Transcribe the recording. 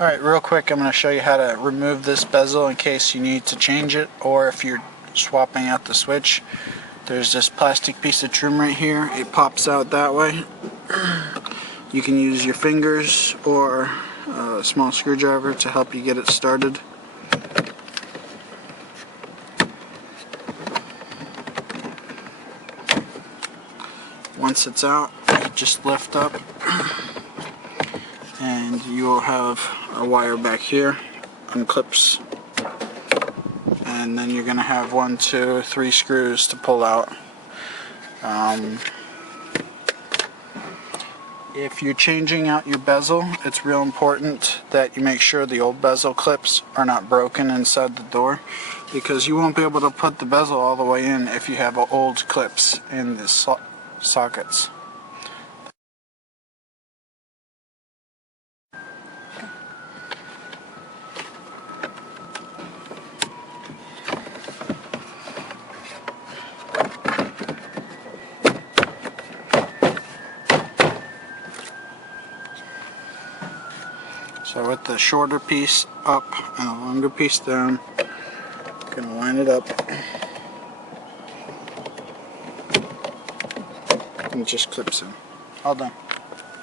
Alright, real quick, I'm going to show you how to remove this bezel in case you need to change it, or if you're swapping out the switch. There's this plastic piece of trim right here. It pops out that way. You can use your fingers or a small screwdriver to help you get it started. Once it's out, you just lift up and you will have a wire back here, unclips, and then you're going to have 1, 2, 3 screws to pull out. If you're changing out your bezel, it's real important that you make sure the old bezel clips are not broken inside the door, because you won't be able to put the bezel all the way in if you have old clips in the sockets. So with the shorter piece up and the longer piece down, I'm going to line it up and it just clips in. All done.